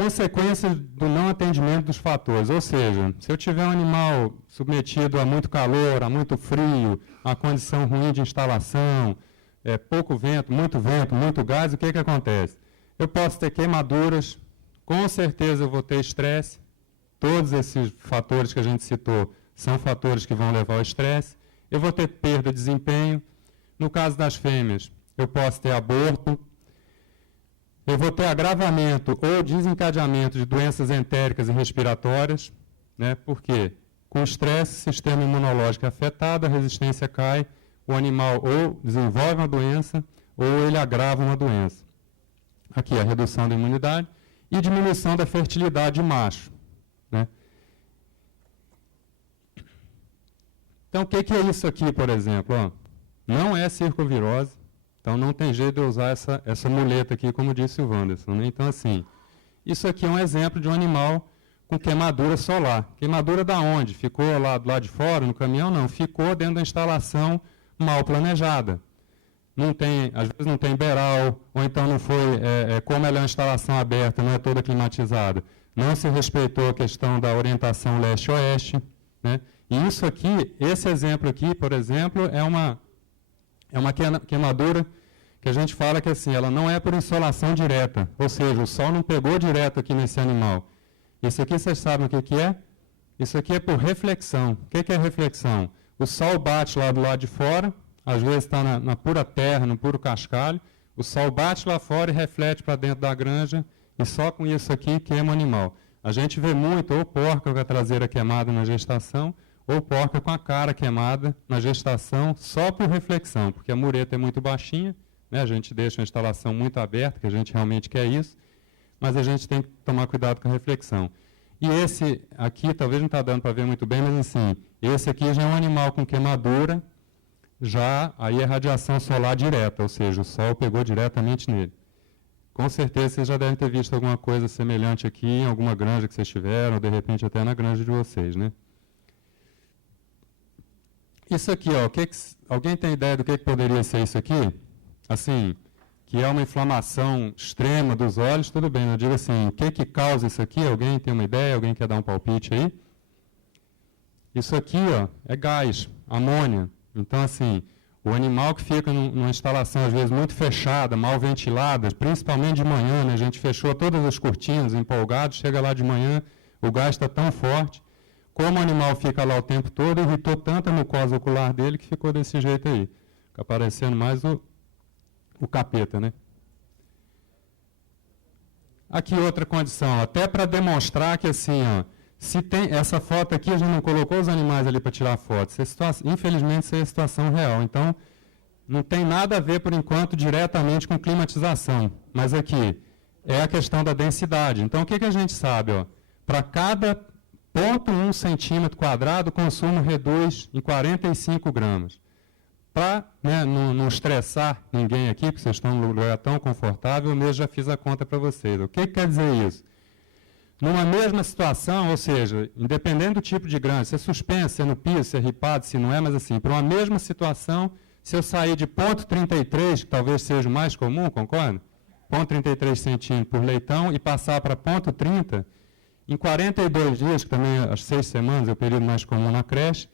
consequências do não atendimento dos fatores, ou seja, se eu tiver um animal submetido a muito calor, a muito frio, a condição ruim de instalação, pouco vento, muito gás, o que acontece? Eu posso ter queimaduras, com certeza eu vou ter estresse, todos esses fatores que a gente citou são fatores que vão levar ao estresse, eu vou ter perda de desempenho, no caso das fêmeas, eu posso ter aborto, eu vou ter agravamento ou desencadeamento de doenças entéricas e respiratórias, né? Por quê? Com estresse, o sistema imunológico é afetado, a resistência cai, o animal ou desenvolve uma doença ou ele agrava uma doença. Aqui a redução da imunidade e diminuição da fertilidade de macho, né? Então, o que é isso aqui, por exemplo? Ó, não é circovirose, então não tem jeito de eu usar essa muleta aqui, como disse o Wanderson, né? Então, assim, isso aqui é um exemplo de um animal com queimadura solar. Queimadura da onde? Ficou lá do lado de fora, no caminhão? Não, ficou dentro da instalação mal planejada. Não tem, às vezes não tem beiral, ou então não foi, como ela é uma instalação aberta, não é toda climatizada, não se respeitou a questão da orientação leste-oeste, né? E isso aqui, esse exemplo aqui, por exemplo, é uma queimadura que a gente fala que assim, ela não é por insolação direta, ou seja, o sol não pegou direto aqui nesse animal. Isso aqui vocês sabem o que é? Isso aqui é por reflexão. O que é reflexão? O sol bate lá do lado de fora, às vezes está na pura terra, no puro cascalho, o sol bate lá fora e reflete para dentro da granja, e só com isso aqui queima o animal. A gente vê muito ou porca com a traseira queimada na gestação, ou porca com a cara queimada na gestação só por reflexão, porque a mureta é muito baixinha, né? A gente deixa a instalação muito aberta, que a gente realmente quer isso, mas a gente tem que tomar cuidado com a reflexão. E esse aqui, talvez não está dando para ver muito bem, mas assim, esse aqui já é um animal com queimadura, já aí é radiação solar direta, ou seja, o sol pegou diretamente nele. Com certeza vocês já devem ter visto alguma coisa semelhante aqui em alguma granja que vocês tiveram, ou de repente até na granja de vocês, né? Isso aqui, ó, alguém tem ideia do que poderia ser isso aqui? Assim, que é uma inflamação extrema dos olhos, tudo bem, eu digo assim, o que causa isso aqui? Alguém tem uma ideia? Alguém quer dar um palpite aí? Isso aqui, ó, é gás, amônia. Então, assim, o animal que fica numa instalação, às vezes, muito fechada, mal ventilada, principalmente de manhã, né, a gente fechou todas as cortinas, empolgado, chega lá de manhã, o gás está tão forte, como o animal fica lá o tempo todo, irritou tanto a mucosa ocular dele que ficou desse jeito aí. Fica aparecendo mais o capeta, né? Aqui outra condição, até para demonstrar que assim, ó, se tem essa foto aqui, a gente não colocou os animais ali para tirar foto. Infelizmente, isso é a situação real. Então, não tem nada a ver, por enquanto, diretamente com climatização. Mas aqui, é a questão da densidade. Então, o que a gente sabe? Para cada 0,1 centímetro quadrado, o consumo reduz em 45 gramas. Para não estressar ninguém aqui, porque vocês estão num lugar tão confortável, eu mesmo já fiz a conta para vocês. O que quer dizer isso? Numa mesma situação, ou seja, independente do tipo de granja, se é suspenso, se é no piso, se é ripado, se não é, mas assim, para uma mesma situação, se eu sair de 0,33, que talvez seja o mais comum, concorda? 0,33 centímetros por leitão, e passar para 0,30, em 42 dias, que também as 6 semanas é o período mais comum na creche,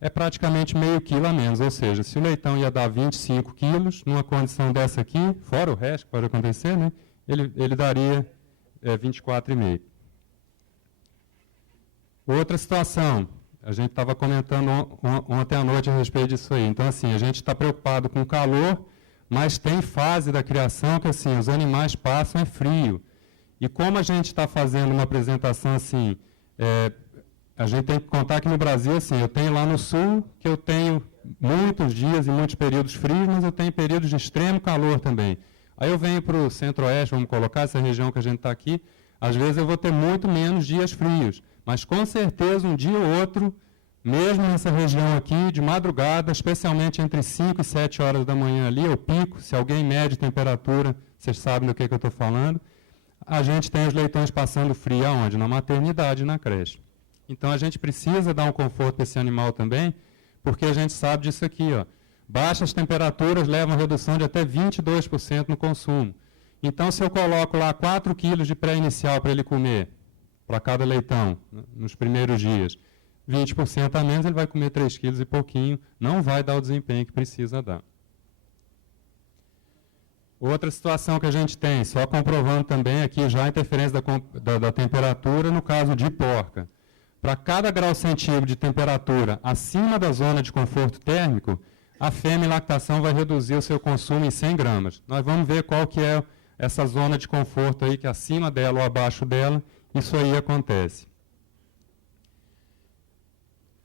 é praticamente meio quilo a menos, ou seja, se o leitão ia dar 25 quilos, numa condição dessa aqui, fora o resto que pode acontecer, né, ele daria 24,5. Outra situação, a gente estava comentando ontem à noite a respeito disso aí. Então, assim, a gente está preocupado com o calor, mas tem fase da criação que, assim, os animais passam é frio. E como a gente está fazendo uma apresentação assim, a gente tem que contar que no Brasil, assim, eu tenho lá no sul, que eu tenho muitos dias e muitos períodos frios, mas eu tenho períodos de extremo calor também. Aí eu venho para o centro-oeste, vamos colocar essa região que a gente está aqui, às vezes eu vou ter muito menos dias frios, mas com certeza um dia ou outro, mesmo nessa região aqui, de madrugada, especialmente entre 5 e 7 horas da manhã ali, eu pico, se alguém mede temperatura, vocês sabem do que eu estou falando, a gente tem os leitões passando frio aonde? Na maternidade, na creche. Então a gente precisa dar um conforto para esse animal também, porque a gente sabe disso aqui, ó. Baixas temperaturas levam a redução de até 22% no consumo. Então, se eu coloco lá 4 quilos de pré-inicial para ele comer, para cada leitão, nos primeiros dias, 20% a menos, ele vai comer 3 quilos e pouquinho, não vai dar o desempenho que precisa dar. Outra situação que a gente tem, só comprovando também aqui já a interferência da temperatura no caso de porca. Para cada grau centígrado de temperatura acima da zona de conforto térmico, a fêmea em lactação vai reduzir o seu consumo em 100 gramas. Nós vamos ver qual que é essa zona de conforto aí, que acima dela ou abaixo dela, isso aí acontece.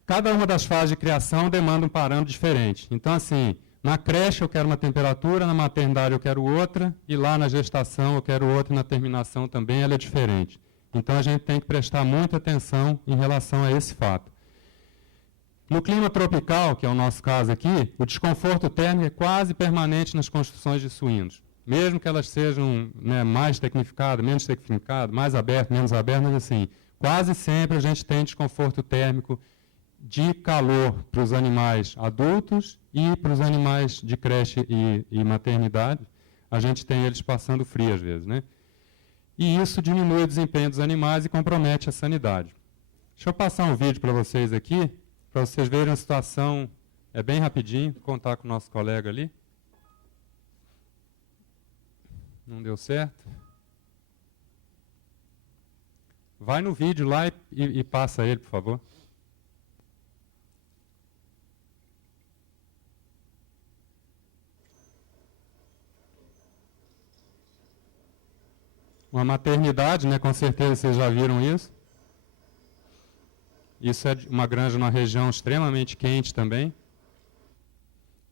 Cada uma das fases de criação demanda um parâmetro diferente. Então, assim, na creche eu quero uma temperatura, na maternidade eu quero outra, e lá na gestação eu quero outra, e na terminação também ela é diferente. Então, a gente tem que prestar muita atenção em relação a esse fato. No clima tropical, que é o nosso caso aqui, o desconforto térmico é quase permanente nas construções de suínos. Mesmo que elas sejam, né, mais tecnificadas, menos tecnificadas, mais abertas, menos abertas, mas assim, quase sempre a gente tem desconforto térmico de calor para os animais adultos e para os animais de creche e maternidade. A gente tem eles passando frio às vezes, né? E isso diminui o desempenho dos animais e compromete a sanidade. Deixa eu passar um vídeo para vocês aqui, para vocês verem a situação, é bem rapidinho, vou contar com o nosso colega ali. Não deu certo. Vai no vídeo lá e passa ele, por favor. Uma maternidade, né, com certeza vocês já viram isso. Isso é uma granja numa região extremamente quente também.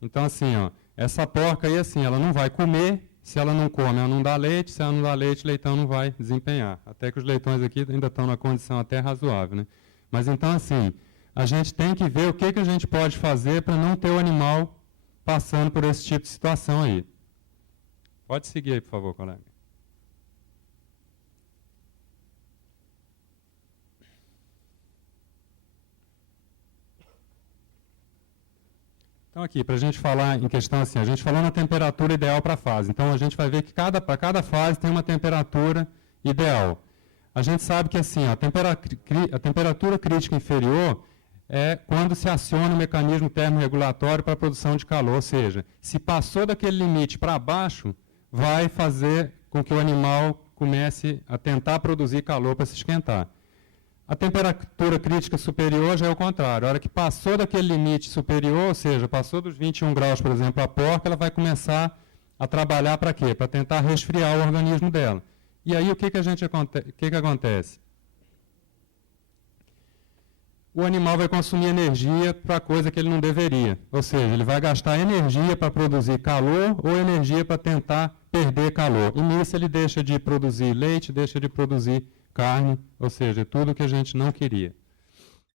Então, assim, ó, essa porca aí, assim, ela não vai comer, se ela não come, ela não dá leite, se ela não dá leite, o leitão não vai desempenhar. Até que os leitões aqui ainda estão na condição até razoável, né? Mas, então, assim, a gente tem que ver o que a gente pode fazer para não ter o animal passando por esse tipo de situação aí. Pode seguir aí, por favor, colega. Então, aqui, para a gente falar em questão assim, a gente falou na temperatura ideal para a fase. Então, a gente vai ver que para cada fase tem uma temperatura ideal. A gente sabe que assim, a temperatura crítica inferior é quando se aciona o mecanismo termorregulatório para a produção de calor. Ou seja, se passou daquele limite para baixo, vai fazer com que o animal comece a tentar produzir calor para se esquentar. A temperatura crítica superior já é o contrário. A hora que passou daquele limite superior, ou seja, passou dos 21 graus, por exemplo, a porca, ela vai começar a trabalhar para quê? Para tentar resfriar o organismo dela. E aí o que acontece? O animal vai consumir energia para coisa que ele não deveria. Ou seja, ele vai gastar energia para produzir calor ou energia para tentar perder calor. E nisso ele deixa de produzir leite, deixa de produzir carne, ou seja, tudo que a gente não queria.